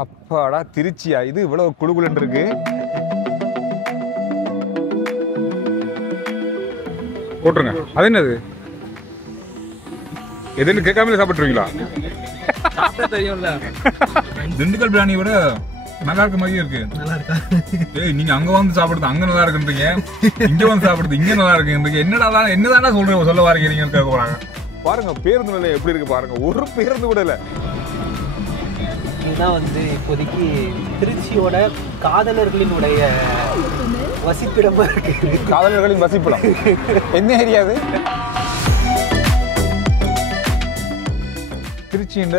அப்பாடா திருச்சியா இது இவ்வளவு குளுகுலுன்னு இருக்கு. போட்டுருங்க. அது என்னது? எதுன்னு கேட்காமலே சாப்பிட்டுருவீங்களா? தெரியும்ல, திண்டுக்கல் பிரியாணி விட நல்லா இருக்க மாதிரியே இருக்கு. நல்லா இருக்கா? ஏய், நீங்க அங்க வந்து சாப்பிடுறது அங்க நல்லா இருக்குன்றீங்க, இங்க வந்து சாப்பிடுறது இங்க நல்லா இருக்குன்றீங்க. என்னதானா சொல்றீங்க, சொல்ல வாரீங்க நீங்க கேட்க போறாங்க. பாருங்க பேருந்து நிலையம் எப்படி இருக்கு பாருங்க, ஒரு பேருந்து கூட இல்ல. இதுதான் வந்து இப்போதைக்கு திருச்சியோட காதலர்களினுடைய வசிப்பிடமா இருக்கு. காதலர்களின் வசிப்பிடம் என்ன ஏரியா அது? திருச்சியின்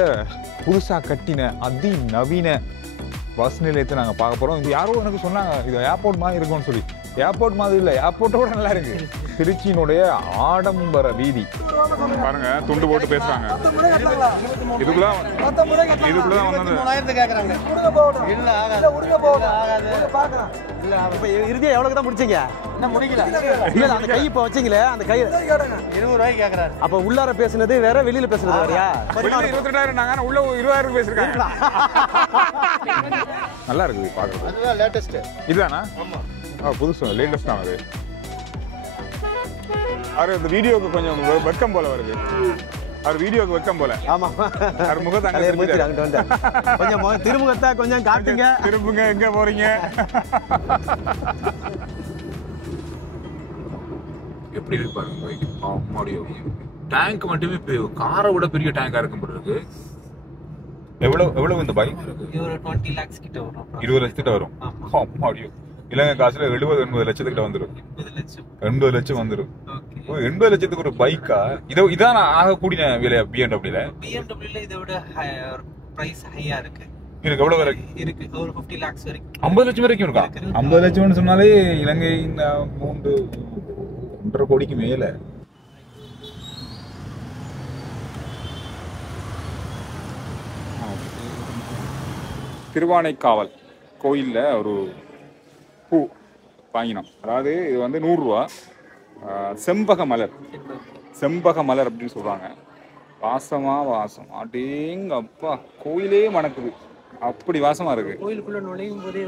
புதுசா கட்டின அதிநவீன பஸ் நிலையத்தை நாங்க பார்க்க போறோம். இது யாரோ எனக்கு சொன்னாங்க இது ஏர்போர்ட் மாதிரி இருக்கும்னு சொல்லி. ஏர்போர்ட் மாதிரி இல்ல, ஏர்போர்ட்டோட நல்லா இருக்கு. திருச்சியினுடைய ஆடம்பர வீதி பாருங்க, துண்டு போட்டு பேசுறாங்க. இதுக்குதான் வந்து இறுதியா எவ்வளவு தான் முடிச்சீங்க? முடிக்கல. அந்த கை இப்ப வச்சீங்களே, அந்த கை 20 ரூபாய்க்கு கேக்குறாரு. அப்ப உள்ளார பேசுனது வேற, வெளியில பேசுனது வேறயா? 22,000 நாங்க உள்ள 20,000 பேசிருக்காங்க. நல்லா இருக்குது பாக்குறது. அதுதான் லேட்டஸ்ட். இதுதானா? ஆமா. புதுசு லேட்டஸ்ட் தான் அது. அவர் இந்த வீடியோக்கு கொஞ்சம் வெக்கம் போல வருது. அவர் வீடியோக்கு வெக்கம் போல. ஆமா. அவர் முகத்தை அங்க கொஞ்சம் திருமுகத்தை கொஞ்சம் காட்டுங்க. திரும்புங்க, எங்க போறீங்க? எப்படி இருக்கு பாருங்க. டேங்க் மட்டுமே காரை விட பெரிய டேங்கா இருக்கும் போல இருக்கு. எவ்வளவு இந்த பைக்? 20 lakhs கிட்ட வரும். 20 லட்சம் வரும். அம்மாடியோ, இலங்கை காசுல 70-80 லட்சத்துக்கிட்ட வந்துடும். 80 லட்சம் வந்துடும். 80 லட்சத்துக்கு ஒரு பைக்கா? இதான் ஆகக்கூடிய விலை BMW-ல. BMW-ல இதை விட பிரைஸ் ஹையா இருக்கு. இருக்கு எவ்வளவு இருக்கு? ஒரு 50 lakhs வரைக்கும். 50 லட்சம் வரைக்கும் இருக்கா? 50 லட்சம்னு சொன்னாலே இலங்கை 3.5 கோடிக்கு மேல. திருவானைக்காவல் கோயில்ல ஒரு பூ வாங்கினோம். அதாவது இது வந்து 100 ரூபா. செம்பக மலர், செம்பக மலர் அப்படின்னு சொல்றாங்க. வாசமா வாசம், அடேங்க அப்பா, கோயிலே மணக்குது, அப்படி வாசமா இருக்கு. கோயிலுக்குள்ள நுழையும் போதே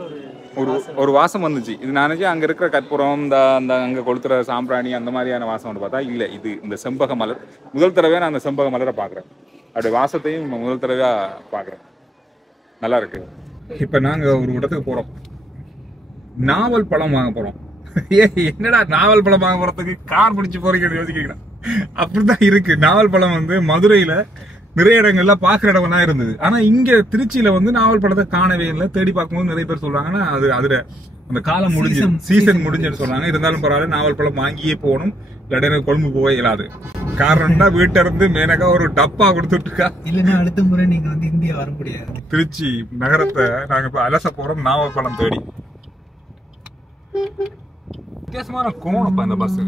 ஒரு வாசம் வந்துச்சு. இது நினைச்சு அங்க இருக்கிற கற்பூரம், இந்த அங்க கொளுத்துற சாம்பிராணி அந்த மாதிரியான வாசம் வந்து பார்த்தா இல்ல, இது இந்த செம்பக மலர். முதல் தடவையா நான் அந்த செம்பக மலரை பாக்குறேன். அப்படி வாசத்தையும் முதல் தடவையா பாக்குறேன். நல்லா இருக்கு. இப்ப நாங்க ஒரு இடத்துக்கு போறோம், நாவல் பழம் வாங்க போறோம். என்னடா நாவல் பழம் வாங்க போறதுக்கு கார் பிடிச்சு போறீங்கன்னு யோசிக்கிறீங்களா? அப்படிதான் இருக்கு. நாவல் பழம் வந்து மதுரையில நிறைய இடங்கள்ல பாக்குற இடம் தான் இருந்தது. ஆனா இங்க திருச்சியில வந்து நாவல் பழத்தை காணவே இல்லை. தேடி பார்க்கும்போது நிறைய பேர் சொல்றாங்கன்னா அதுல அந்த காலம் முடிஞ்சு, சீசன் முடிஞ்சுன்னு சொல்றாங்க. இருந்தாலும் பரவாயில்ல, நாவல் பழம் வாங்கியே போகணும், இல்லாட்டி கொழும்பு போக இயலாது. காரணம்னா வீட்டுல இருந்து மேனக்கா ஒரு டப்பா கொடுத்துட்டு இருக்கா. இல்லன்னா அடுத்த முறை நீங்க வந்து இந்தியா வர முடியாது. திருச்சி நகரத்தை நாங்க இப்ப அலச போறோம் நாவல் பழம் தேடி. வித்தியாசமான கோணப்பா இந்த பஸ்.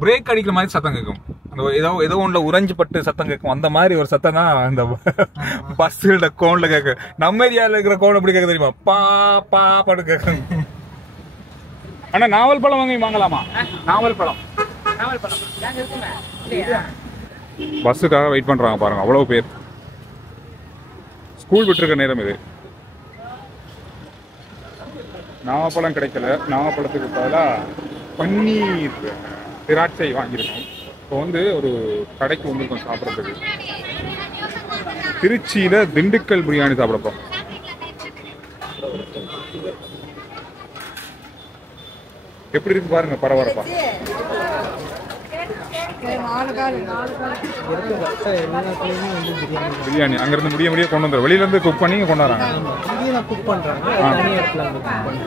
பிரேக் அடிக்கிற மாதிரி சத்தம் கேட்கும். ஏதோ ஒண்ணுல உறைஞ்சு பட்டு சத்தம் கேட்கும். அந்த மாதிரி ஒரு சத்தம் தான் அந்த பஸ்ஸோட கோன்ல கேட்க. நம்ம ஏரியால இருக்கிற கோன் எப்படி கேட்க தெரியுமா? பா பா பாட்டு கேட்கும். ஆனா நாவல் பழம் வாங்கலாமா? நாவல் பழம் பஸ்ஸுக்காக வெயிட் பண்றாங்க பாருங்க, அவ்வளவு பேர். ஸ்கூல் விட்டு இருக்க நேரம் இது. நாவப்பழம் கிடைக்கல. நாவப்பழத்துக்கு பதிலாக பன்னீர் திராட்சை வாங்கியிருக்கோம். இப்போ வந்து ஒரு கடைக்கு வந்திருக்கோம் சாப்பிட்றதுக்கு. திருச்சியில திண்டுக்கல் பிரியாணி சாப்பிடப்போம். எப்படி இருக்கு பாருங்க, பரபரப்பா. பிரியாணி அங்கிருந்து முடிய கொண்டு வந்துடும். வெளியில இருந்து குக் பண்ணி கொண்டு வராங்க.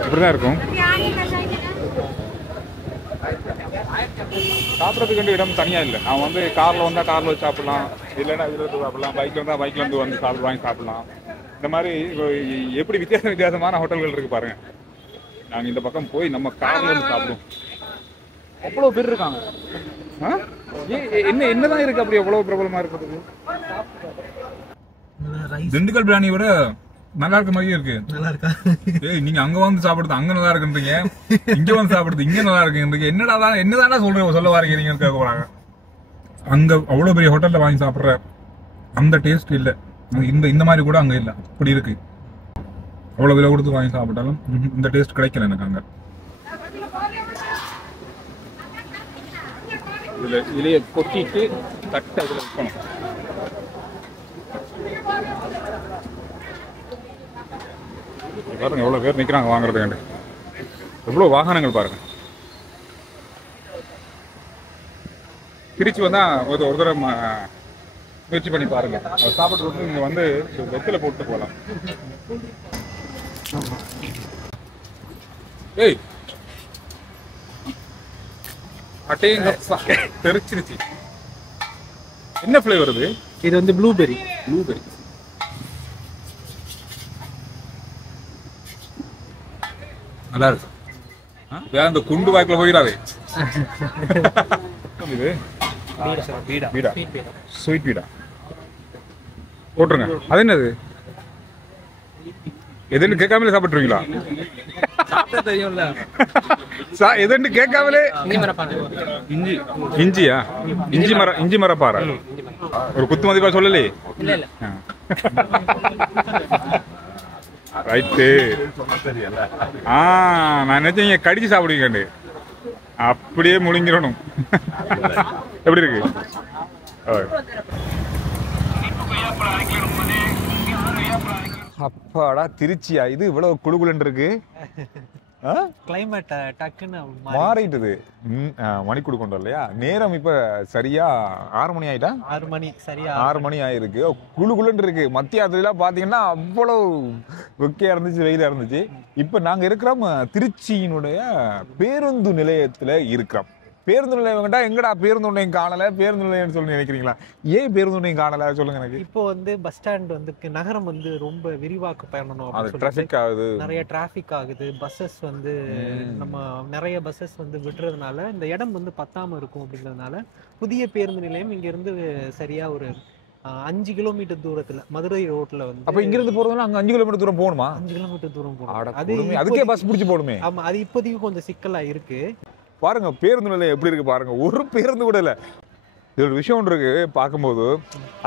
இப்படிதான் இருக்கும். சாப்பிட்றதுக்கு இடம் தனியா இல்லை. நான் வந்து கார்ல வந்தா கார்ல வச்சு சாப்பிடலாம், இல்லைன்னா இதுல இருந்து சாப்பிடலாம், பைக்ல இருந்தா பைக்ல இருந்து வந்து வாங்கி சாப்பிடலாம். இந்த மாதிரி எப்படி வித்தியாசமான ஹோட்டல்கள் இருக்கு பாருங்க. நாங்க இந்த பக்கம் போய் நம்ம கார்ல இருந்து சாப்பிடுவோம். அவ்வளவு பேர் இருக்காங்க. என்னதான் இருக்கு அப்படி எவ்வளவு பிரபலமா இருக்கிறது? திண்டுக்கல் பிரியாணி விட நல்லா இருக்க மாதிரியே இருக்கு. நல்லா இருக்கா? ஏய், நீங்க அங்க வந்து சாப்பிடுறது அங்க நல்லா இருக்குன்றீங்க, இங்க வந்து சாப்பிடுறது இங்க நல்லா இருக்குன்றீங்க. என்னதானா சொல்ல வாரீங்க நீங்க கேட்க போறாங்க. அங்க அவ்வளவு பெரிய ஹோட்டல்ல வாங்கி சாப்பிடுற அந்த டேஸ்ட் இல்ல இந்த மாதிரி கூட அங்க இல்ல, இப்படி இருக்கு. அவ்வளவு விலை கொடுத்து வாங்கி சாப்பிட்டாலும் இந்த டேஸ்ட் கிடைக்கல எனக்கு அங்க. இதுல இலைய கொட்டிட்டு தட்டை இதுல வைக்கணும். பாருங்க எவ்வளவு பேர் நிக்கிறாங்க வாங்குறதுக்காண்டி. எவ்வளவு வாகனங்கள் பாருங்க. திருச்சி வந்தா ஒரு தடவை முயற்சி பண்ணி பாருங்க. சாப்பிட்டு வந்து இங்க வந்து வெத்தில போட்டு போகலாம். ஏய் அட்டேங்கப்பா தெரிச்சிருச்சு. என்ன ஃப்ளேவர் இது? இது வந்து ப்ளூபெர்ரி. நல்லா இருக்கு. வேற இந்த குண்டு வாய்க்குள்ள போயிடாது. இது பீடா, ஸ்வீட் பீடா போட்டுருங்க. அது என்னது? எதுன்னு கேட்காமலே சாப்பிட்டுருவீங்களா? தெரியும்ல, எதுன்னு கேட்காமலே. இஞ்சியா? இஞ்சி மரப்பாரா? ஒரு குத்து மதிப்பா சொல்லலே. ரைட்டு. நான் நினைச்சீங்க கடிச்சு சாப்பிடுவீங்க, அப்படியே முழுங்கிடணும். எப்படி இருக்கு? அப்பாடா, திருச்சியா இது இவ்வளவு குளுகுலுன்னு இருக்கு. கிளைமேட் டக்குன்னு மாறிட்டுது. மணி கொடுக்கணும் இல்லையா? நேரம் இப்ப சரியா 6 மணி ஆயிட்டா? 6 மணி சரியா 6 மணி ஆயிருக்கு. குளுகுலுன்னு இருக்கு. மத்தியானத்துல பாத்தீங்கன்னா அவ்வளவு வெக்கையா இருந்துச்சு, வெயிலா இருந்துச்சு. இப்ப நாங்க இருக்கிறோம் திருச்சியினுடைய பேருந்து நிலையத்துல இருக்கிறோம். பேருந்து நிலையம் கேட்டா எங்கடா பேருந்து நிலையம் காணல, பேருந்து நிலையம்னு சொல்லி நினைக்கிறீங்களா? ஏன் பேருந்து நிலையம் காணல சொல்லுங்க எனக்கு. இப்போ வந்து பஸ் ஸ்டாண்ட் வந்து நகரம் வந்து ரொம்ப விரிவாக்க பண்ணணும். அது டிராஃபிக் ஆகுது, நிறைய டிராஃபிக் ஆகுது. பஸ்ஸஸ் வந்து நம்ம நிறைய பஸ்ஸஸ் வந்து விடுறதுனால இந்த இடம் வந்து பத்தாம இருக்கும். அப்படிங்கிறதுனால புதிய பேருந்து நிலையம் இங்க இருந்து சரியா ஒரு 5 கிலோமீட்டர் தூரத்துல மதுரை ரோட்ல வந்து. அப்ப இங்க இருந்து போறதுனா அங்க 5 கிலோமீட்டர் தூரம் போகணுமா? 5 கிலோமீட்டர் தூரம் போகணும். அதுக்கே பஸ் பிடிச்சு போடுமே. ஆமா, அது இப்போதைக்கு கொஞ்சம் சிக்கலா இருக்கு. பாருங்க பேருந்து நிலையம் எப்படி இருக்கு பாருங்க. ஒரு பேருந்து கூட இல்லை. இது ஒரு விஷயம் இருக்கு பார்க்கும்போது.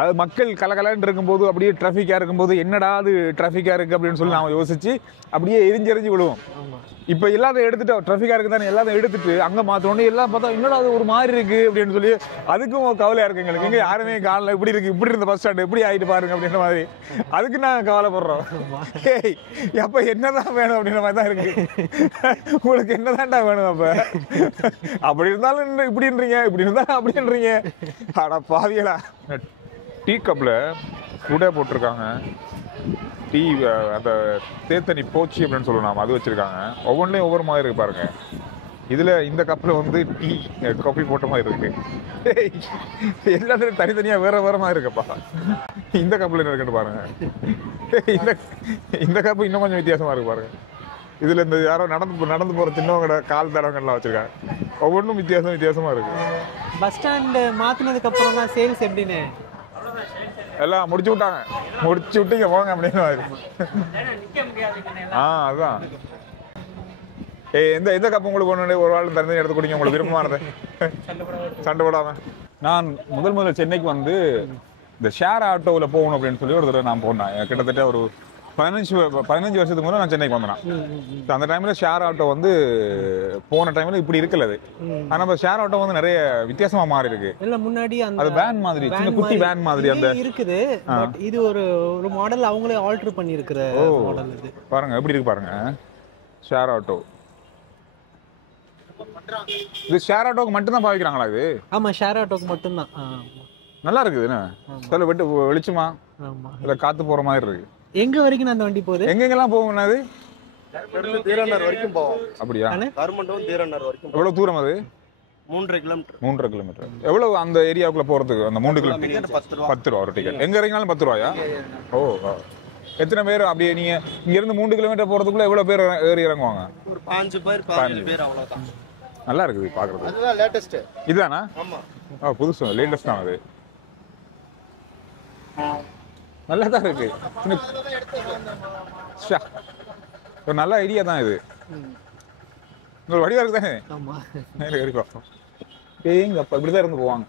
அது மக்கள் கலகலன்னு இருக்கும்போது, அப்படியே டிராஃபிக்கா இருக்கும்போது, என்னடா அது டிராஃபிக்கா இருக்கு அப்படின்னு சொல்லி நாம யோசிச்சு அப்படியே எரிஞ்சு விடுவோம். இப்ப எல்லாத்தையும் எடுத்துட்டு டிராஃபிக்கா இருக்கு தானே, எல்லாத்தையும் எடுத்துட்டு அங்க மாத்தோடனே எல்லாம் பார்த்தா என்னடா அது ஒரு மாதிரி இருக்கு அப்படின்னு சொல்லி அதுக்கும் கவலையா இருக்கு எங்களுக்கு. எங்க யாருமே காணல, இப்படி இருக்கு, இப்படி இருந்த பஸ் ஸ்டாண்ட் எப்படி ஆயிட்டு பாருங்க அப்படின்ற மாதிரி. அதுக்கு நாங்க கவலைப்படுறோம். அப்ப என்னதான் வேணும் அப்படின்ற மாதிரி தான் இருக்கு. உங்களுக்கு என்னதான்டா வேணும்? அப்ப அப்படி இருந்தாலும் இப்படின்றீங்க, இப்படி இருந்தாலும் அப்படின்றீங்க. ஆனா பாவியலா. டீ கப்ல சுட போட்டிருக்காங்க. டீ அந்த தேத்தனி போச்சி அப்படின்னு சொல்லணும், அது வச்சிருக்காங்க. ஒவ்வொன்றிலையும் ஒவ்வொரு மாதிரி இருக்கு பாருங்க. இதுல இந்த கப்ல வந்து டீ காஃபி போட்ட மாதிரி இருக்கு. எல்லாத்துலயும் தனித்தனியா வேற வேற மாதிரி இருக்குப்பா. இந்த கப்ல என்ன இருக்குன்னு பாருங்க. இந்த கப்பு இன்னும் கொஞ்சம் வித்தியாசமா இருக்கு பாருங்க. இதுல இந்த யாரோ நடந்து போற சின்னவங்க கால் தடவங்கள்லாம் வச்சிருக்காங்க. ஒவ்வொன்றும் வித்தியாசமா இருக்கு. பஸ் ஸ்டாண்ட் மாத்தினதுக்கு அப்புறம் தான் சேல்ஸ் எப்படின்னு எல்லாம் முடிச்சு விட்டாங்க. முடிச்சு விட்டீங்க போங்க அப்படின்னு. அதுதான். எந்த கப்பு உங்களுக்கு ஒன்று ஒரு வாழ் தரந்து எடுத்து குடிங்க, உங்களுக்கு விருப்பமானது. சண்டை போடாம. நான் முதல்ல சென்னைக்கு வந்து இந்த ஷேர் ஆட்டோவில் போகணும் அப்படின்னு சொல்லி ஒரு தடவை நான் போனேன். கிட்டத்தட்ட ஒரு 15 வருஷத்துக்கு முன்னாடி நான் சென்னைக்கு வந்தேன். அந்த டைம்ல ஷேர் ஆட்டோ வந்து போன டைம்ல இப்படி இருக்கல. அது ஆனா இப்ப ஷேர் ஆட்டோ வந்து நிறைய வித்தியாசமா மாறி இருக்கு. இல்ல முன்னாடி அந்த வேன் மாதிரி, சின்ன குட்டி வேன் மாதிரி அந்த இருக்குது. பட் இது ஒரு மாடல் அவங்களே ஆல்டர் பண்ணி இருக்கிற மாடல் இது. பாருங்க எப்படி இருக்கு பாருங்க. Share auto. இது ஷேர் ஆட்டோக்கு மட்டும் தான் பாவிக்கிறாங்களா இது? ஆமா, ஷேர் ஆட்டோக்கு மட்டும் தான். நல்லா இருக்குது என்ன? சொல்ல விட்டு வெளிச்சமா? ஆமா, இல்ல காத்து போற மாதிரி இருக்கு. எங்க வரைக்கும் அந்த வண்டி போகுது? எங்கெங்கெல்லாம் போகும் அது? தீரனார் வரைக்கும் போவோம். அப்படியா? கருமண்டபம் தீரனார் வரைக்கும். எவ்வளவு தூரம் அது? 3.5 கிலோமீட்டர். 3.5 கிலோமீட்டர். எவ்வளவு அந்த ஏரியாவுக்குள்ள போறதுக்கு? அந்த 3 கிலோமீட்டர் 10 ரூபா ஒரு டிக்கெட். எங்க இறங்கினாலும் 10 ரூபாயா? ஓ, எத்தனை பேர் அப்படியே நீங்க இங்க இருந்து 3 கிலோமீட்டர் போறதுக்குள்ள எவ்வளவு பேர் ஏறி இறங்குவாங்க? ஒரு 5 பேர் 15 பேர் அவ்வளவுதான். நல்லா இருக்குது பாக்குறது. அதுதான் லேட்டஸ்ட். இதுதானா? ஆமா. புதுசு லேட்டஸ்ட் தான் அது. நல்லா தான் இருக்கு. ஒரு நல்ல ஐடியா தான் இது. ஒரு வடிவா இருக்கு தானே? ஆமா, எங்க அப்பா இப்படிதான் இருந்து போவாங்க.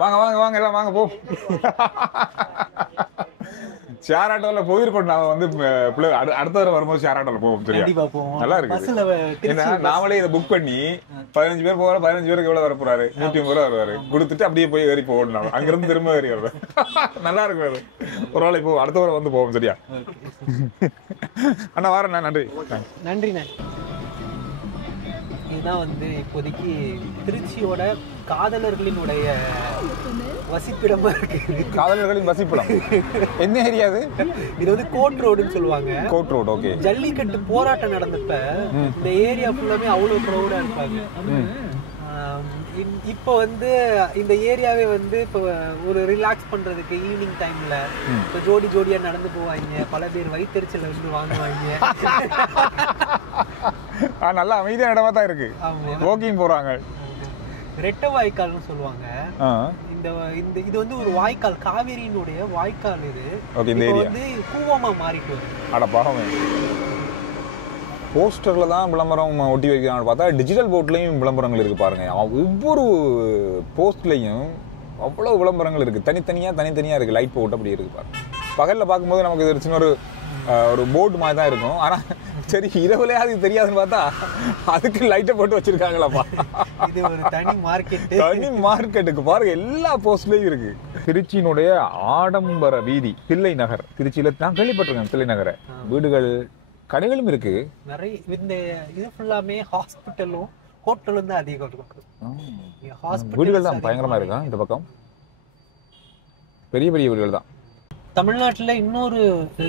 வாங்க வாங்க வாங்க எல்லாம் வாங்க போ. ஷேர் ஆட்டோல போயிருக்கோம். நாம வந்து அடுத்த தடவை வரும்போது ஷேர் ஆட்டோல போவோம். சரியா? கண்டிப்பா போவோம். நல்லா இருக்கு. பஸ்ல ஏன்னா நாமளே இதை புக் பண்ணி 15 பேர் போறோம். 15 பேருக்கு எவ்வளவு வர போறாரு? 150 ரூபா வருவாரு. கொடுத்துட்டு அப்படியே போய் ஏறி போகணும். அங்க இருந்து திரும்ப ஏறி வருவேன். நல்லா இருக்கு. ஒரு நாள் இப்போ அடுத்த வாரம் வந்து போவோம். சரியா? அண்ணா வரேண்ணா. நன்றி. நன்றிண்ணே. இதுதான் வந்து இப்போதைக்கு திருச்சியோட காதலர்களினுடைய வசிப்பிடமா இருக்கு. காதலர்களின் வசிப்பிடம் என்ன ஏரியா அது? இது வந்து கோட் ரோடுன்னு சொல்லுவாங்க. Code road. ஓகே. ஜல்லிக்கட்டு போராட்டம் நடந்தப்ப இந்த ஏரியா ஃபுல்லாமே அவ்வளவு க்ரௌடா இருப்பாங்க. இப்போ வந்து இந்த ஏரியாவே வந்து இப்போ ஒரு ரிலாக்ஸ் பண்றதுக்கு ஈவினிங் டைம்ல இப்போ ஜோடி ஜோடியா நடந்து போவாங்க. பல பேர் வயிற்றுச்சல வந்து வாங்குவாங்க. நல்லா அமைதியான இடமா தான் இருக்கு. வாக்கிங் போறாங்க. ரெட்டை வாய்க்கால்னு சொல்லுவாங்க. இந்த இந்த இது வந்து ஒரு வாய்க்கால், காவேரியினுடைய வாய்க்கால். இது வந்து கூவமா மாறிட்டு வருது. அட பாவமே. போஸ்டர்ல தான் விளம்பரம் ஒட்டி வைக்கிறாங்க பார்த்தா டிஜிட்டல் போர்ட்லயும் விளம்பரங்கள் இருக்கு பாருங்க. ஒவ்வொரு போஸ்ட்லயும் அவ்வளவு விளம்பரங்கள் இருக்கு. தனித்தனியா இருக்கு. லைட் போட்டு அப்படி இருக்கு பாருங்க. பகல்ல பார்க்கும்போது நமக்கு இது சின்ன ஒரு போர்டு மாதிரி தான் இருக்கும். ஆனா சரி இரவுலயே அது தெரியாதுன்னு பார்த்தா அதுக்கு லைட்டை போட்டு வச்சிருக்காங்களாப்பா. இது ஒரு தனி மார்க்கெட்டுக்கு பாருங்க. எல்லா போஸ்ட்லயும் இருக்கு. திருச்சியினுடைய ஆடம்பர வீதி தில்லை நகர். திருச்சியில நான் கேள்விப்பட்டிருக்கேன் தில்லை நகரை. வீடுகள் கடைகளும் இருக்கு. நிறைய இந்த இது ஃபுல்லாமே ஹாஸ்பிட்டலும் ஹோட்டலும் தான் அதிகம் இருக்கு. வீடுகள் தான் பயங்கரமா இருக்கும். இந்த பக்கம் பெரிய பெரிய வீடுகள் தான். தமிழ்நாட்டுல இன்னொரு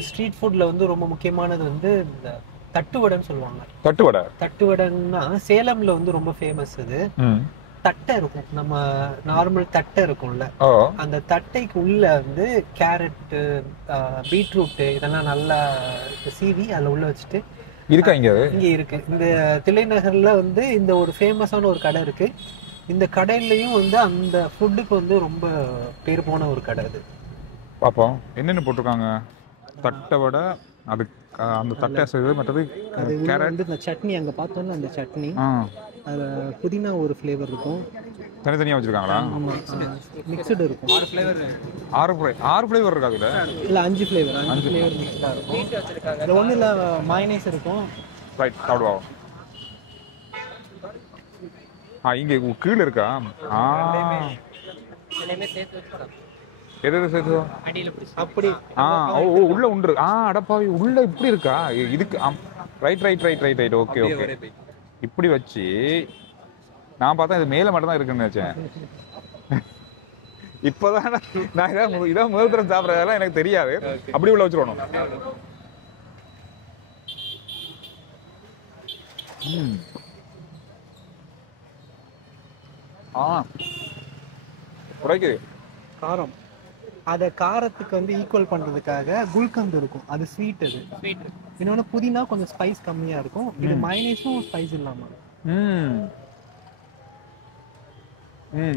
ஸ்ட்ரீட் ஃபுட்ல வந்து ரொம்ப முக்கியமானது வந்து இந்த தட்டுவடைன்னு சொல்லுவாங்க. தட்டுவடைன்னா சேலம்ல வந்து ரொம்ப ஃபேமஸ். அது தட்டை இருக்கும். நம்ம நார்மல் தட்டை இருக்கும்ல, அந்த தட்டைக்கு உள்ள வந்து கேரட், பீட்ரூட் இதெல்லாம் நல்லா சீவி அதில் உள்ள வச்சுட்டு இருக்கா. இங்க இருக்கு. இந்த தில்லைநகர்ல வந்து இந்த ஒரு ஃபேமஸான ஒரு கடை இருக்கு. இந்த கடையிலையும் வந்து அந்த ஃபுட்டுக்கு வந்து ரொம்ப பேர் போன ஒரு கடை. அது பாப்போம் என்னென்ன போட்டிருக்காங்க. தட்டை வடை, அது அந்த தட்டை செய்வது, மற்றது கேரட். இந்த சட்னி அங்கே பார்த்தோம்னா அந்த சட்னி அது புதினா ஒரு ஃப்ளேவர் இருக்கும். தனித்தனியாக வச்சிருக்காங்களா? ஆமாம், மிக்சடு இருக்கும். 6 ஃப்ளேவர் இருக்கா அதுல? இல்லை 5 ஃப்ளேவர் மிக்ஸ்டாக இருக்கும். அதில் ஒன்றும் இல்லை, மயனீஸ் இருக்கும். ரைட், சாப்பிடுவோம். இங்கே கீழே இருக்கா? எது சேர்த்து அப்படி உள்ள உண்டு. அடப்பாவி உள்ள இப்படி இருக்கா? இதுக்கு ரைட். ஓகே. இப்படி வச்சு நான் பார்த்தா இது மேல மட்டும் தான் இருக்குன்னு நினைச்சேன். இப்பதான் நான் இதான் முதல் தரம் சாப்பிட்றதெல்லாம் எனக்கு தெரியாது. அப்படி உள்ள வச்சிருவோம். குறைக்குது காரம். அதை காரத்துக்கு வந்து ஈக்குவல் பண்றதுக்காக குல்கந்த் இருக்கும். அது ஸ்வீட். அது ஸ்வீட். இன்னொன்று புதினா கொஞ்சம் ஸ்பைஸ் கம்மியா இருக்கும். இது மைனஸும் ஸ்பைஸ் இல்லாம.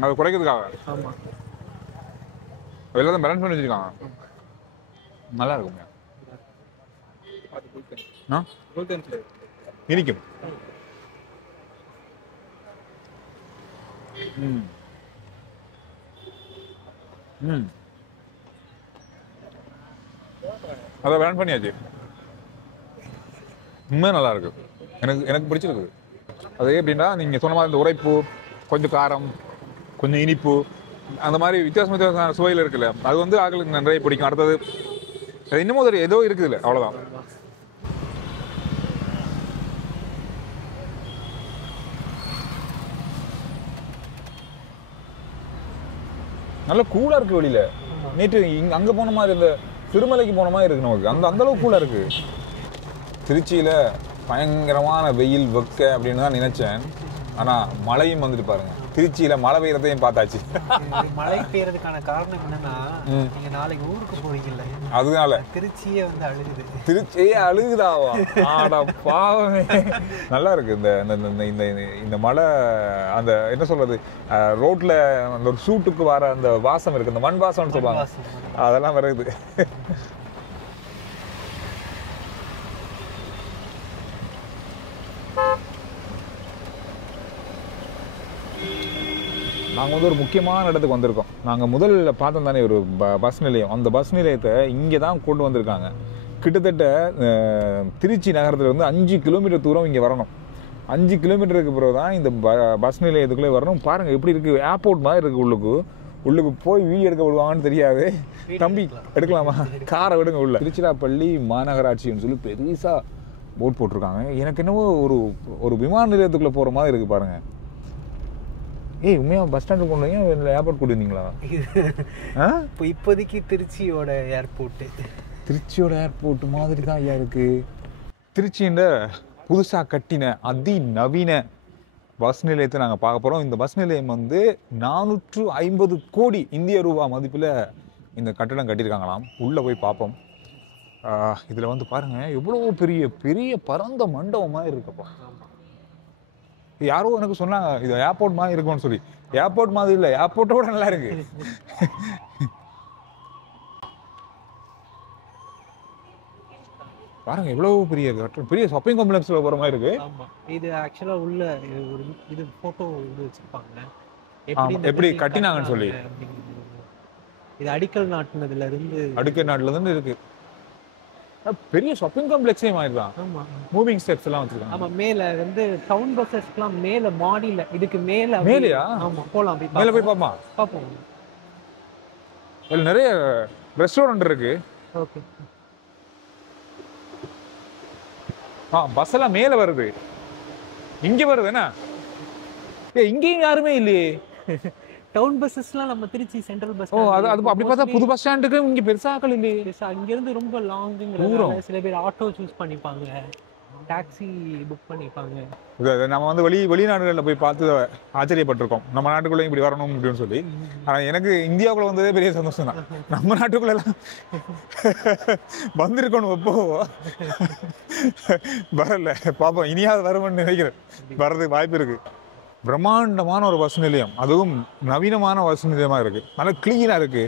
அது குறைக்கிறதுக்காக. ஆமா, எல்லாத்தையும் பேலன்ஸ் பண்ணி வச்சிருக்காங்க. நல்லா இருக்குங்க. இனிக்கும். அதை பேலன்ஸ் பண்ணியாச்சு. உண்மையாக நல்லா இருக்கு. எனக்கு பிடிச்சிருக்கு. அது எப்படின்னா நீங்க சொன்ன மாதிரி இந்த உரைப்பு, கொஞ்சம் காரம், கொஞ்சம் இனிப்பு, அந்த மாதிரி வித்தியாசமான சுவையில் இருக்குல்ல, அது வந்து ஆக்களுக்கு நிறைய பிடிக்கும். அடுத்தது இன்னமும் ஒரு ஏதோ இருக்குதுல்ல, அவ்வளோதான். நல்ல கூலா இருக்கு வெளியில. நேற்று அங்க போன மாதிரி இந்த திருமலைக்கு போன மாதிரி இருக்கு நமக்கு. அந்த அளவுக்கு கூலா இருக்கு. திருச்சியில பயங்கரமான வெயில் வெக்க அப்படின்னு தான் நினைச்சேன். ஆனா மழையும் வந்துட்டு பாருங்க. திருச்சியில மழை பெய்யறதையும் பார்த்தாச்சு. மழை பெய்யறதுக்கான காரணம் என்னன்னா, நீங்க நாளைக்கு ஊருக்கு போறீங்கல்ல, அதனால திருச்சியே வந்து அழுகுது. திருச்சியே அழுகுதாவா? ஆடா பாவமே. நல்லா இருக்கு இந்த மழை. அந்த என்ன சொல்றது, ரோட்ல அந்த ஒரு சூட்டுக்கு வர அந்த வாசம் இருக்கு, அந்த மண் வாசம்னு சொல்லுவாங்க, அதெல்லாம் வருது. நாங்கள் வந்து ஒரு முக்கியமான இடத்துக்கு வந்திருக்கோம். நாங்கள் முதல்ல பார்த்தோம் தானே ஒரு பஸ் நிலையம். அந்த பஸ் நிலையத்தை இங்கே தான் கொண்டு வந்திருக்காங்க. கிட்டத்தட்ட திருச்சி நகரத்தில் வந்து 5 கிலோமீட்டர் தூரம் இங்கே வரணும். 5 கிலோமீட்டருக்கு பிறகு தான் இந்த பஸ் நிலையத்துக்குள்ளே வரணும். பாருங்கள் எப்படி இருக்குது, ஏர்போர்ட் மாதிரி இருக்குது. உள்ளுக்கு போய் வீடியோ எடுக்க விடுவாங்கன்னு தெரியாது. தம்பி எடுக்கலாமா, காரை விடுங்க உள்ள. திருச்சிராப்பள்ளி மாநகராட்சின்னு சொல்லி பெருசாக போட் போட்டிருக்காங்க. எனக்கு என்னவோ ஒரு விமான நிலையத்துக்குள்ளே போகிற மாதிரி இருக்குது பாருங்கள். ஏய் உண்மையாக பஸ் ஸ்டாண்டு போனீங்க இல்லை ஏர்போர்ட் கூட்டிருந்தீங்களா? இப்போ இப்போதைக்கு திருச்சியோட ஏர்போர்ட்டு, திருச்சியோட ஏர்போர்ட் மாதிரி தான் ஐயா இருக்குது. திருச்சின்ற புதுசாக கட்டின அதிநவீன பஸ் நிலையத்தை நாங்கள் பார்க்க போகிறோம். இந்த பஸ் நிலையம் வந்து 450 கோடி இந்திய ரூபா மதிப்பில் இந்த கட்டடம் கட்டியிருக்காங்களாம். உள்ளே போய் பார்ப்போம். இதில் வந்து பாருங்கள் எவ்வளோ பெரிய பெரிய பரந்த மண்டபம் மாதிரி இருக்கப்பா. யாரோ எனக்கு சொன்னாங்க இது ஏர்போர்ட் மாதிரி இருக்கும்னு சொல்லி. ஏர்போர்ட் மாதிரி இல்லை, ஏர்போர்ட்டோட நல்லா இருக்கு. பாருங்க எவ்வளவு பெரிய பெரிய ஷாப்பிங் காம்ப்ளெக்ஸ்ல போற மாதிரி இருக்கு. ஆமா, இது ஆக்சுவலா உள்ள ஒரு இது போட்டோ இது வச்சிருப்பாங்க எப்படி கட்டினாங்கன்னு சொல்லி. இது அடிக்கல் நாட்டுனதுல இருந்து இருக்கு. பெரிய ஷாப்பிங் காம்ப்ளெக்ஸே மாதிரி தான். ஆமா, மூவிங் ஸ்டெப்ஸ் எல்லாம் வச்சிருக்காங்க. ஆமா, மேல வந்து டவுன் பஸ்ஸஸ்லாம் மேல மாடியில, இதுக்கு மேலயா? ஆமா, போலாம் மேல போய் பாப்போம். இதுல நிறைய ரெஸ்டாரண்ட் இருக்கு. ஓகே. பஸ் எல்லாம் மேல வருது, இங்க வருது என்ன? இங்கேயும் யாருமே இல்லையே. டவுன் பஸ்ஸஸ்லாம் நம்ம திருச்சி சென்ட்ரல் பஸ். அது அப்படி பார்த்தா புது பஸ் ஸ்டாண்டுக்கு இங்க பெருசாக்கள் இல்லையே. அங்க இருந்து ரொம்ப லாங்குங்கிறதால சில பேர் ஆட்டோ சூஸ் பண்ணிப்பாங்க, டாக்ஸி புக் பண்ணிப்பாங்க. நம்ம வந்து வெளிநாடுகளில் போய் பார்த்து ஆச்சரியப்பட்டிருக்கோம், நம்ம நாட்டுக்குள்ளே இப்படி வரணும் அப்படின்னு சொல்லி. ஆனால் எனக்கு இந்தியாவுக்குள்ள வந்ததே பெரிய சந்தோஷம் தான். நம்ம நாட்டுக்குள்ளெல்லாம் வந்திருக்கணும், எப்போ வரல பார்ப்போம். இனியாவது வரும்னு நினைக்கிறேன், வர்றதுக்கு வாய்ப்பு இருக்கு. பிரம்மாண்டமான ஒரு பஸ் நிலையம், அதுவும் நவீனமான பஸ் நிலையமா இருக்கு, நல்லா கிளீனா இருக்கு.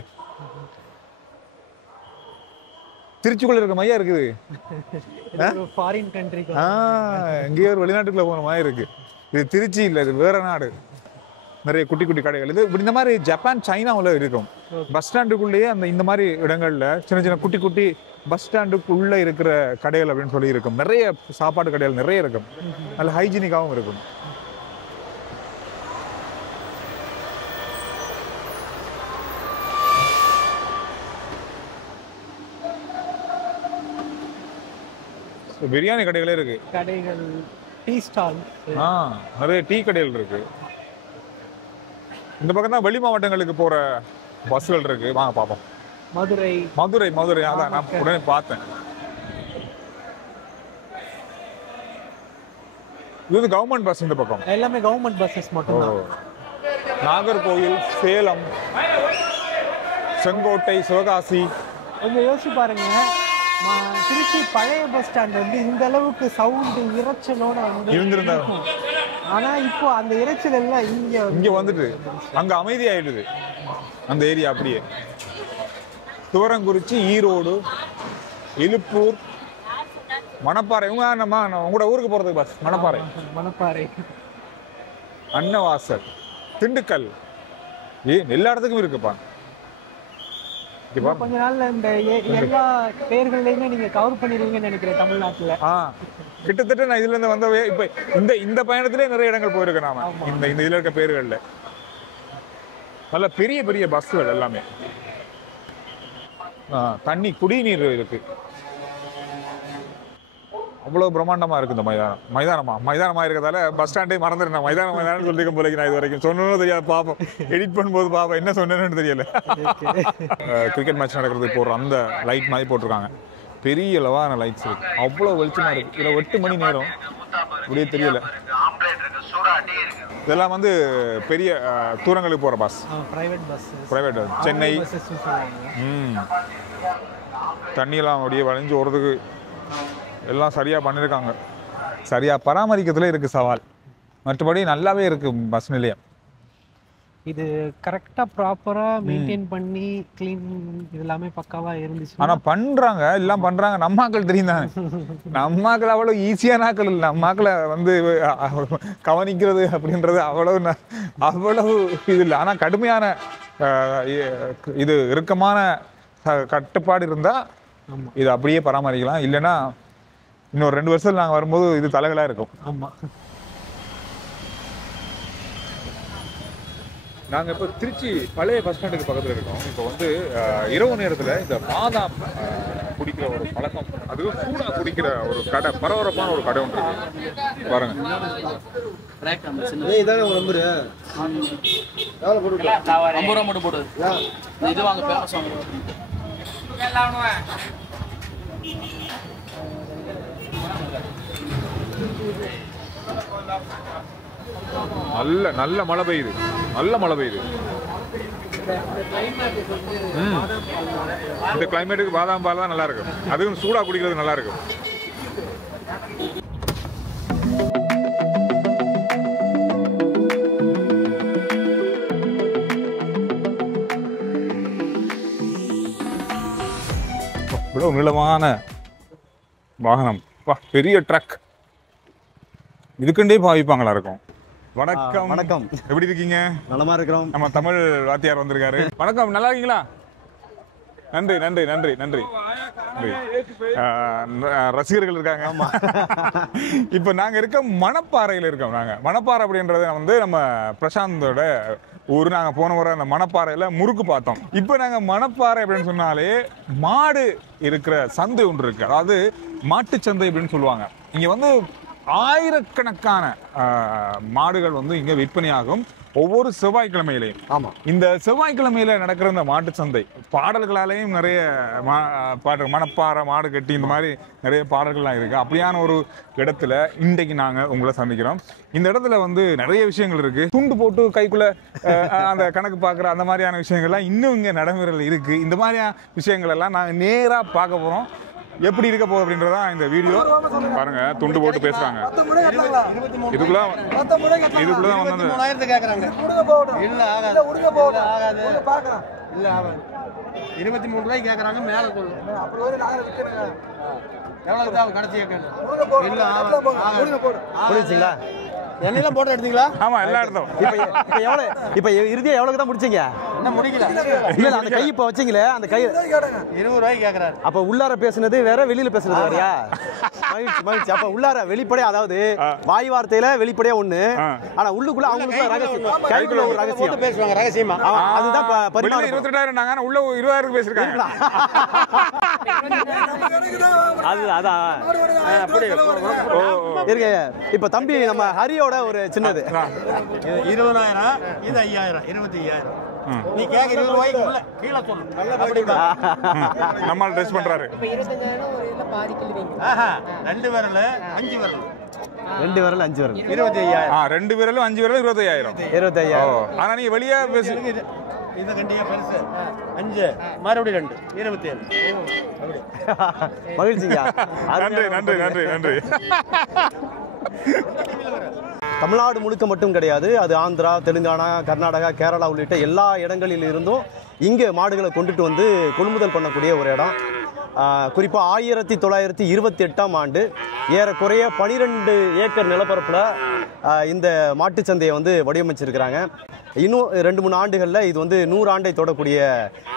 திருச்சிக்குள்ள இருக்க மையா இருக்குது. ஃபாரின் கண்ட்ரி, எங்கேயோ ஒரு வெளிநாட்டுக்குள்ள போன மாதிரி இருக்கு. இது திருச்சி இல்லை, இது வேற நாடு. நிறைய குட்டி குட்டி கடைகள். இது இந்த மாதிரி ஜப்பான் சைனாவில் இருக்கும். பஸ் ஸ்டாண்டுக்குள்ளேயே இந்த மாதிரி இடங்கள்ல சின்ன சின்ன குட்டி குட்டி பஸ் ஸ்டாண்டுக்குள்ள இருக்கிற கடைகள் அப்படின்னு சொல்லி இருக்கும். நிறைய சாப்பாடு கடைகள் நிறைய இருக்கும், நல்ல ஹைஜீனிக்காகவும் இருக்கும். பிரியாணி கடைகளே இருக்கு, கடைகள், டீ ஸ்டால், நிறைய டீ கடைகள் இருக்கு. இந்த பக்கம் தான் வெளி மாவட்டங்களுக்கு போற பஸ்கள் இருக்கு. வாங்க பாப்போம். மதுரை அதான் நான் உடனே பார்த்தேன். இது கவர்மெண்ட் பஸ். இந்த பக்கம் எல்லாமே கவர்மெண்ட் பஸ்ஸஸ் மட்டும்தான். நாகர்கோவில், சேலம், செங்கோட்டை, சிவகாசி. கொஞ்சம் யோசிச்சு பாருங்க, திருச்சி பழைய பஸ் ஸ்டாண்ட் வந்து இந்த அளவுக்கு சவுண்டு இரைச்சலோட இருந்திருந்தாங்க. ஆனா இப்போ அந்த இரைச்சல் எல்லாம் இங்க வந்துட்டு அங்க அமைதி ஆயிடுது அந்த ஏரியா. அப்படியே துவரங்குறிச்சி, ஈரோடு, இலுப்பூர், மணப்பாறை. நம்ம உங்களோட ஊருக்கு போறதுக்கு பஸ் மணப்பாறை, அன்னவாசல், திண்டுக்கல், எல்லா இடத்துக்கும் இருக்குப்பா. கொஞ்ச நாள்ல இந்த எல்லா பேர்களையுமே நீங்க கவர் பண்ணிடுவீங்கன்னு நினைக்கிறேன் தமிழ்நாட்டுல. கிட்டத்தட்ட நான் இதுல இருந்து வந்தவே இப்ப இந்த பயணத்திலே நிறைய இடங்கள் போயிருக்கேன் நாம. இந்த இதுல இருக்க பேர்கள்ல நல்ல பெரிய பெரிய பஸ்கள் எல்லாமே. தண்ணி, குடிநீர் இருக்கு. அவ்வளவு பிரம்மாண்டமா இருக்கு இந்த மைதானமா இருக்கிறதால பஸ் ஸ்டாண்டே மறந்துடுறேன். மைதானம் சொல்லிக்க போலக்கு நான் இது வரைக்கும் சொன்னதும் தெரியாது. பாப்போம், எடிட் பண்ணும்போது பாப்போம் என்ன சொன்னேன்னு தெரியல. கிரிக்கெட் மேட்ச் நடக்கிறதுக்கு போடுற அந்த லைட் மாதிரி போட்டிருக்காங்க. பெரிய அளவான லைட்ஸ் இருக்கு, அவ்வளவு வெளிச்சமா இருக்கு. இதுல 8 மணி நேரம் அப்படியே தெரியல. இதெல்லாம் வந்து பெரிய தூரங்களுக்கு போற பஸ், பிரைவேட் சென்னை. தண்ணியெல்லாம் அப்படியே வளைஞ்சு ஓடுறதுக்கு எல்லாம் சரியாக பண்ணியிருக்காங்க. சரியாக பராமரிக்கிறதுல இருக்குது சவால், மற்றபடி நல்லாவே இருக்குது பஸ் நிலையம். இது கரெக்டா ப்ராப்பரா மெயின்டைன் பண்ணி க்ளீன் எல்லாமே பக்காவா இருந்துச்சு. ஆனா பண்றாங்க, எல்லாம் பண்றாங்க. நம்ம ஆக்கள் தெரியும் தானே, நம்ம ஆக்கள் அவ்வளவு ஈஸியான ஆக்கள் இல்லை. நம்ம ஆக்களை வந்து கவனிக்கிறது அப்படின்றது அவ்வளவு இது இல்லை. ஆனா கடுமையான இது இறுக்கமான கட்டுப்பாடு இருந்தா இது அப்படியே பராமரிக்கலாம். இல்லைன்னா இன்னொரு 2 வருஷத்துல நாங்க வரும்போது இது தலைகளா இருக்கும். ஆமா. நாங்கள் இப்போ திருச்சி பழைய பஸ் ஸ்டாண்டுக்கு பக்கத்தில் இருக்கோம். இப்போ வந்து இரவு நேரத்தில் இந்த பாதாம் குடிக்கிற ஒரு பழக்கம், அதுவும் சூடாக குடிக்கிற ஒரு கடை, பரபரப்பான ஒரு கடை ஒன்று இருக்கு பாருங்க. நல்ல நல்ல மழை பெய்யுது, நல்ல மழை பெய்யுது. இந்த கிளைமேட்டுக்கு பாதாம் பால் தான் நல்லா இருக்கும். அதுவும் சூடா குடிக்கிறது நல்லா இருக்கும். இவ்வளவு நீளமான வாகனம், பெரிய ட்ரக், இதுக்குண்டே பாவிப்பாங்களா இருக்கும். வணக்கம். வணக்கம், எப்படி இருக்கீங்க? நலமா இருக்கிறோம். நம்ம தமிழ் வாத்தியார் வந்திருக்காரு. வணக்கம், நல்லா இருக்கீங்களா? நன்றி நன்றி நன்றி நன்றி. ரசிகர்கள் இருக்காங்க. ஆமா. இப்ப நாங்க இருக்க மணப்பாறையில இருக்கோம். நாங்க மணப்பாறை அப்படின்றத வந்து நம்ம பிரசாந்தோட ஊர். நாங்க போன முறை அந்த மணப்பாறையில முறுக்கு பார்த்தோம். இப்ப நாங்க மணப்பாறை அப்படின்னு சொன்னாலே மாடு இருக்கிற சந்தை ஒன்று இருக்கு. அதாவது மாட்டு சந்தை அப்படின்னு சொல்லுவாங்க. இங்க வந்து ஆயிரக்கணக்கான மாடுகள் வந்து இங்க விற்பனையாகும் ஒவ்வொரு செவ்வாய்க்கிழமையிலையும். ஆமா, இந்த செவ்வாய்க்கிழமையில நடக்கிற இந்த மாட்டு சந்தை பாடல்களாலேயும் நிறைய பாடல், மணப்பாறை மாடு கட்டி, இந்த மாதிரி நிறைய பாடல்கள்லாம் இருக்கு. அப்படியான ஒரு இடத்துல இன்றைக்கு நாங்க உங்களை சந்திக்கிறோம். இந்த இடத்துல வந்து நிறைய விஷயங்கள் இருக்கு. துண்டு போட்டு கைக்குள்ள அந்த கணக்கு பாக்குற அந்த மாதிரியான விஷயங்கள்லாம் இன்னும் இங்க நடைமுறையில் இருக்கு. இந்த மாதிரியான விஷயங்கள் எல்லாம் நாங்க நேரா பார்க்க போறோம். எப்படி இருக்க போகுது அப்படின்றதா இந்த வீடியோ. பாருங்க, துண்டு போட்டு பேசுறாங்க. இதுக்குள்ளதான் வந்து 23,000 கேக்குறாங்க. இல்ல ஆகாது, 23 ரூபாய்க்கு கேக்குறாங்க. மேல சொல்லு, எவ்வளவு தான் கடைசி கேட்கணும். இல்ல ஆகாது. எண்ணெயெல்லாம் போட்டு எடுத்தீங்களா? ஆமா, எல்லா இடத்தும். இப்ப எவ்வளவு, இப்ப இறுதியா எவ்வளவுக்கு தான் முடிச்சீங்க? என்ன முடிக்கல. இல்ல, அந்த கை இப்ப வச்சீங்களே, அந்த கை 20 ரூபாய்க்கு கேக்குறாரு. அப்ப உள்ளார பேசுனது வேற, வெளியில பேசுனது வேறயா? மகிழ்ச்சி மகிழ்ச்சி. அப்ப உள்ளார வெளிப்படையா, அதாவது வாய் வார்த்தையில வெளிப்படையா ஒண்ணு, ஆனா உள்ளுக்குள்ள அவங்களுக்குள்ள ரகசியம், கைக்குள்ள ஒரு ரகசியம் பேசுவாங்க, ரகசியமா. அதுதான் பரிமாணம். 22,000 நாங்க உள்ள 20,000 பேசிருக்காங்க. அது அதான் இருங்க. இப்ப தம்பி நம்ம ஹரியோட ஒரு சின்னது 20,000, இது 5,000, 25,000. நீ கேக்க 20 ரூபாய்க்கு உள்ள கீழ சொல்லு. அப்படிமா நம்ம ட்ரெஸ் பண்றாரு. இப்ப 25,000 ஒரு இல்ல பாதி கிள்ளுவீங்க. ஆஹா, 2 விரல் 5 விரல், 2 விரல் 5 விரல், 25,000. 2 விரலும் 5 விரலும் 25,000. 25,000. ஆனா நீ வெளியே பேசு. இந்த கண்டியா பெருசு 5, மறுபடியும் 2, 27. மகிழ்ச்சிங்க. நன்றி நன்றி நன்றி நன்றி. தமிழ்நாடு முழுக்க மட்டும் கிடையாது, அது ஆந்திரா, தெலுங்கானா, கர்நாடகா, கேரளா உள்ளிட்ட எல்லா இடங்களில் இருந்தும் இங்கே மாடுகளை கொண்டுட்டு வந்து கொள்முதல் பண்ணக்கூடிய ஒரு இடம். குறிப்பாக 1928ஆம் ஆண்டு ஏறக்குறைய 12 ஏக்கர் நிலப்பரப்பில் இந்த மாட்டுச்சந்தையை வந்து வடிவமைச்சிருக்கிறாங்க. இன்னும் 2-3 ஆண்டுகளில் இது வந்து 100 ஆண்டை தொடக்கூடிய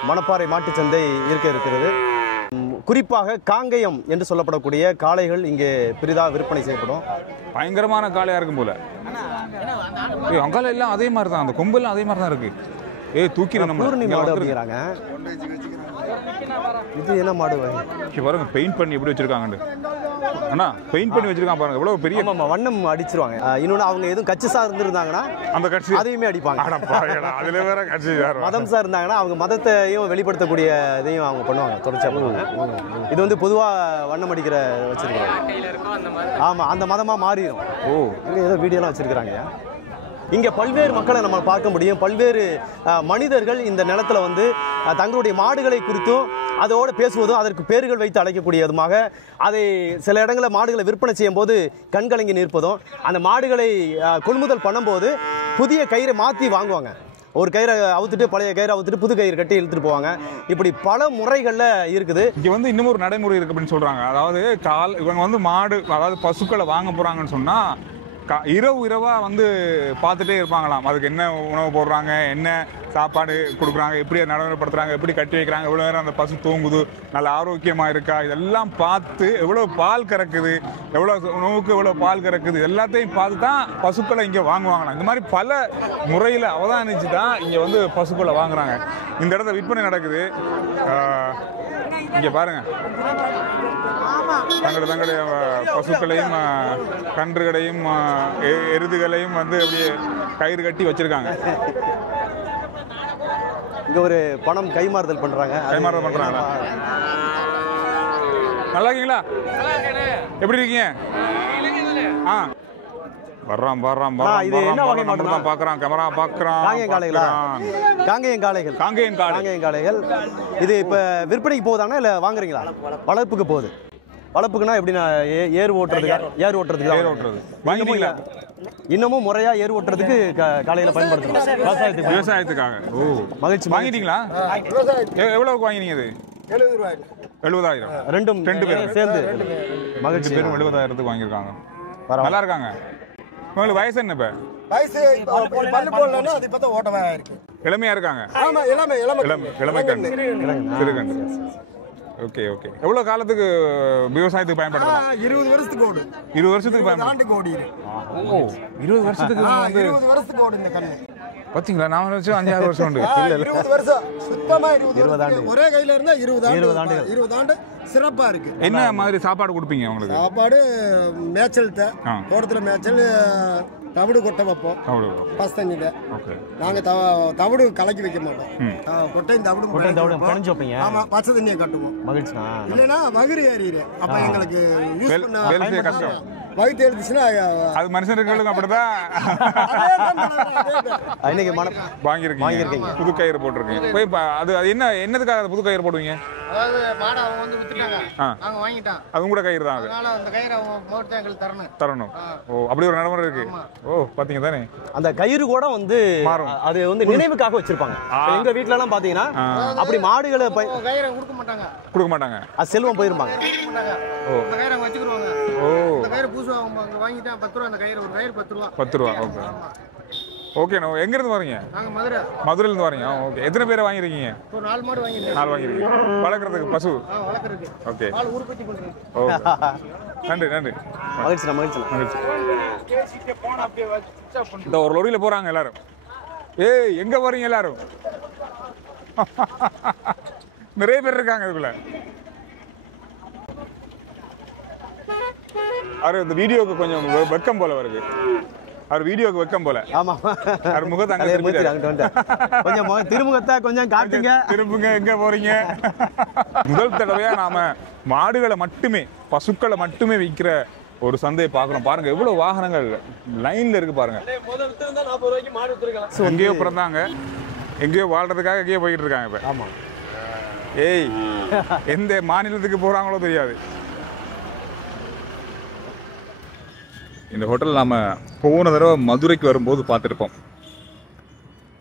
மணப்பாறை மாட்டுச்சந்தை இருக்கிறது. குறிப்பாக காங்கயம் என்று சொல்லப்படக்கூடிய காளைகள் இங்கே பெரிதாக விற்பனை செய்யப்படும். பயங்கரமான காளையா இருக்கும் போல. அங்கால எல்லாம் அதே மாதிரி தான், அந்த கொம்பெல்லாம் அதே மாதிரி தான் இருக்கு. தூக்கி நம்ம மாடு அப்படிங்கிறாங்க. இது என்ன மாடு பாருங்க, பெயிண்ட் பண்ணி எப்படி வச்சிருக்காங்க. அண்ணா பெயிண்ட் பண்ணி வச்சிருக்காங்க பாருங்க, எவ்வளவு பெரிய வண்ணம் அடிச்சிருவாங்க. இன்னொன்று அவங்க எதுவும் கட்சி சார் இருந்திருந்தாங்கன்னா அந்த கட்சி அதையுமே அடிப்பாங்க. அதுல வேற கட்சி மதம் சார் இருந்தாங்கன்னா அவங்க மதத்தையும் வெளிப்படுத்தக்கூடிய இதையும் அவங்க பண்ணுவாங்க, தொடர்ச்சியா பண்ணுவாங்க. இது வந்து பொதுவாக வண்ணம் அடிக்கிற வச்சிருக்காங்க. ஆமா, அந்த மதமா மாறிடும். இங்க ஏதோ வீடியோலாம் வச்சிருக்காங்க. இங்கே பல்வேறு மக்களை நம்ம பார்க்க முடியும். பல்வேறு மனிதர்கள் இந்த நிலத்துல வந்து தங்களுடைய மாடுகளை குறித்தும் அதோடு பேசுவதும் அதற்கு பேர்கள் வைத்து அழைக்கக்கூடியதுமாக, அதை சில இடங்களில் மாடுகளை விற்பனை செய்யும் போது கண்கலங்கி நிற்பதும், அந்த மாடுகளை கொள்முதல் பண்ணும்போது புதிய கயிறை மாற்றி வாங்குவாங்க. ஒரு கயிறை அவுத்துட்டு பழைய கயிறை அவுத்துட்டு புது கயிறு கட்டி இழுத்துட்டு போவாங்க. இப்படி பல முறைகளில் இருக்குது. இங்கே வந்து இன்னும் ஒரு நடைமுறை இருக்குது அப்படின்னு சொல்கிறாங்க. அதாவது இவங்க வந்து மாடு அதாவது பசுக்களை வாங்க போகிறாங்கன்னு சொன்னால் இரவாக வந்து பார்த்துட்டே இருப்பாங்களாம். அதுக்கு என்ன உணவு போடுறாங்க, என்ன சாப்பாடு கொடுக்குறாங்க, எப்படி நடைமுறைப்படுத்துகிறாங்க, எப்படி கட்டி வைக்கிறாங்க, எவ்வளோ நேரம் அந்த பசு தூங்குது, நல்ல ஆரோக்கியமாக இருக்கா, இதெல்லாம் பார்த்து எவ்வளோ பால் கறக்குது, எவ்வளோ உணவுக்கு எவ்வளோ பால் கறக்குது, எல்லாத்தையும் பார்த்து தான் பசுக்களை இங்கே வாங்குவாங்களாம். இந்த மாதிரி பல முறையில் அவதானிச்சு தான் இங்கே வந்து பசுக்களை வாங்குறாங்க. இந்த இடத்துல விற்பனை நடக்குது. இங்கே பாருங்க, தங்களுடைய பசுக்களையும் கன்றுகளையும் எருதுகளையும் வந்து அப்படியே கயிறு கட்டி வச்சிருக்காங்க. இங்க ஒரு பணம் கைமாறுதல் பண்றாங்க. நல்லா இருக்கீங்களா? எப்படி இருக்கீங்க? வர்றான் இது என்ன வகை மாடு தான் பார்க்கறான், கேமரா பார்க்கறான். காங்கேயம் காளைகள். இது இப்ப விற்பனைக்கு போகுதானா இல்ல வாங்குறீங்களா? வளர்ப்புக்கு போகுது. வளர்ப்புக்குன்னா எப்படின்னா ஏர் ஓட்டுறதுக்கு வாங்கிட்டீங்களா? இன்னமும் முறையா ஏர் ஓட்டுறதுக்கு காலையில பயன்படுத்துறோம். விவசாயத்துக்காக. ஓ, மகிழ்ச்சி. வாங்கிட்டீங்களா? எவ்வளவுக்கு வாங்கினீங்க? இது 70,000. ரெண்டு பேரும் சேர்ந்து மகிழ்ச்சி பேரும் 70,000க்கு வாங்கியிருக்காங்க. நல்லா இருக்காங்க. உங்களுக்கு வயசு என்ன? இப்ப வயசு பல்லு போடலன்னா அது இப்பதான் ஓட்டமா இருக்கு. இளமையா இருக்காங்க. ஆமா, இளமை கண்டு, சிறு கண்டு. ஓகே. எவ்வளவு காலத்துக்கு விவசாயத்துக்கு பயன்படுத்தலாம்? 20 வருஷத்துக்கு ஓடு. 20 வருஷத்துக்கு ஆண்டுக்கு ஓடி. ஓ, 20 வருஷத்துக்கு வந்து 20 வருஷத்துக்கு ஓடு இந்த கண்ணு. பாத்தீங்களா? நான் நினைச்சு 5-6 வருஷம் உண்டு. 20 வருஷம் சுத்தமா 20 ஆண்டு. ஒரே கையில இருந்தா 20 ஆண்டு சிறப்பா இருக்கு. என்ன மாதிரி சாப்பாடு கொடுப்பீங்க உங்களுக்கு? சாப்பாடு மேய்ச்சல் தோட்டத்துல மேய்ச்சல், தவிடு கொட்டை வைப்போம். பஸ் தண்ணியில நாங்க தவிடு கலக்கி வைக்க மாட்டோம். கொட்டையும் தவிடு பணிஞ்சு வைப்பீங்க. ஆமா, பச்சை தண்ணியை கட்டுவோம். மகிழ்ச்சி. இல்லைன்னா வகுறு ஏறிடு. அப்ப எங்களுக்கு யூஸ் பண்ண கஷ்டம். வகுத்து எழுதுச்சுன்னா அது மனுஷனுக்கு அப்படிதான். இன்னைக்கு வாங்கியிருக்கீங்க, புது கயிறு போட்டிருக்கீங்க. போய் அது என்னதுக்காக புது கயிறு போடுவீங்க? அதாவது மாடை அவங்க வந்து வித்துட்டாங்க, அவங்க வாங்கிட்டான். அதுவும் கூட கயிறு தான். அதனால அந்த கயிறை அவங்க போட்டு எங்களுக்கு தரணும். ஓ, அப்படி ஒரு நடைமுறை இருக்கு. ஓ, பாத்தீங்க தானே. அந்த கயிறு கூட வந்து மாறும். அது வந்து நினைவுக்காக வச்சிருப்பாங்க. எங்க வீட்ல எல்லாம் பாத்தீங்கன்னா அப்படி மாடுகளை கயிறை கொடுக்க மாட்டாங்க. அது செல்வம் போயிருப்பாங்க. ஓ, அந்த கயிறை வச்சுக்குவாங்க. ஓ, அந்த கயிறை பூசுவாங்க. அங்க வாங்கிட்டா 10 ரூபா. அந்த கயிறு ஒரு கயிறு 10 ரூபா. 10 ரூபா. ஓகே. ஓகே. எங்க இருந்து வரீங்க? நாங்க மதுரையில இருந்து வரீங்க. ஓகே. எத்தனை பேர் வாங்கிருக்கீங்க? ஒரு 4 மாடு வாங்கிருக்கீங்க. 4 வாங்கிருக்கீங்க. வளர்க்கறதுக்கு பசு? வளர்க்கறதுக்கு. ஓகே. பால் உற்பத்தி பண்றீங்க. ஓகே. நன்றி. மகிழ்ச்சி. இந்த ஒரு லோரியில போறாங்க எல்லாரும். ஏய், எங்க போறீங்க எல்லாரும்? நிறைய பேர் இருக்காங்க இதுக்குள்ள. இந்த வீடியோக்கு கொஞ்சம் வெக்கம் போல வருது. வீடியோக்கு வெக்கம் போல. ஆமா, முகத்தை கொஞ்சம் திருமுகத்தை கொஞ்சம் காட்டுங்க. திரும்புங்க, எங்க போறீங்க? முதல் தடவையா நாம மாடுகளை மட்டுமே, பசுக்களை மட்டுமே விற்கிற ஒரு சந்தையை பாக்குறோம். பாருங்க எவ்வளவு வாகனங்கள் லைன்ல இருக்கு பாருங்க. எங்கேயோ பிறந்தாங்க, எங்கேயோ வாழ்றதுக்காக எங்கேயோ போயிட்டு இருக்காங்க இப்ப. ஆமா. ஏய், எந்த மாநிலத்துக்கு போறாங்களோ தெரியாது. இந்த ஹோட்டல் நாம போன தடவை மதுரைக்கு வரும்போது பார்த்துருப்போம்.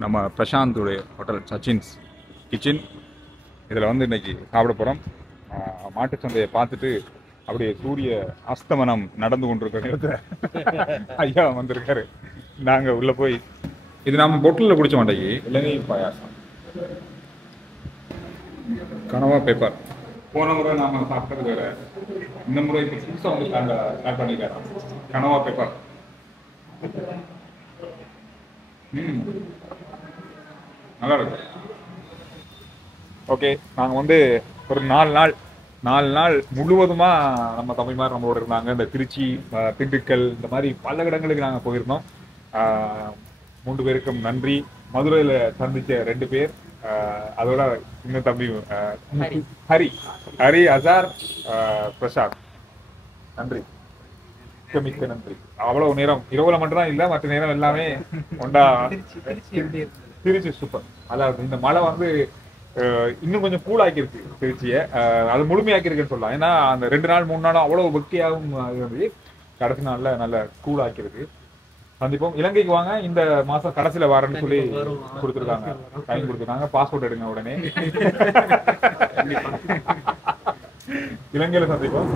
நம்ம பிரசாந்துடைய ஹோட்டல் சச்சின்ஸ் கிச்சன். இதில் வந்து இன்னைக்கு சாப்பிட போகிறோம். மாட்டு சந்தையை பார்த்துட்டு அப்படியே சூரிய அஸ்தமனம் நடந்து கொண்டிருக்கிற நேரத்தில் ஐயா வந்திருக்காரு. நாங்கள் உள்ளே போய் இது நம்ம பொட்டிலில் குடிச்ச மாட்டேங்கி இளநீர் பாயாசம், கனவா பேப்பர். போன முறை நாம சாப்பிட்டது வேற, இந்த முறை இப்போ புதுசாக வந்து ஸ்டார்ட் பண்ணிருக்காரு கனவா பேப்பர். நல்லா இருக்கு. ஓகே, நாங்கள் வந்து ஒரு 4 நாள் முழுவதுமா நம்ம தமிழ் மாதிரி நம்மளோட இருந்தாங்க. இந்த திருச்சி, திண்டுக்கல், இந்த மாதிரி பல இடங்களுக்கு நாங்கள் போயிருந்தோம். 3 பேருக்கும் நன்றி. மதுரையில் சந்திச்ச 2 பேர், அதோட இன்னும் தம்பி ஹரி, அசார், பிரசாத். நன்றி, மிக்க நன்றி. அவ்வளவு நேரம் இரவுல மட்டும்தான் இல்லை, மற்ற நேரம் எல்லாமே ஒண்டா. திருச்சி சூப்பர். அதாவது இந்த மழை வந்து இன்னும் கொஞ்சம் கூலாக்கிருக்கு திருச்சியை. அது முழுமையாக்கிருக்குன்னு சொல்லலாம். ஏன்னா அந்த 2 நாள் 3 நாளும் அவ்வளவு வெக்கையாகவும் இருந்தது. கடைசி நாள்ல நல்ல கூலாக்கிருக்கு. சந்திப்போம். இலங்கைக்கு வாங்க, இந்த மாசம் கடைசியில வரேன்னு சொல்லி கொடுத்துருக்காங்க, டைம் கொடுத்துருக்காங்க. பாஸ்போர்ட் எடுங்க உடனே. இலங்கையில சந்திப்போம்.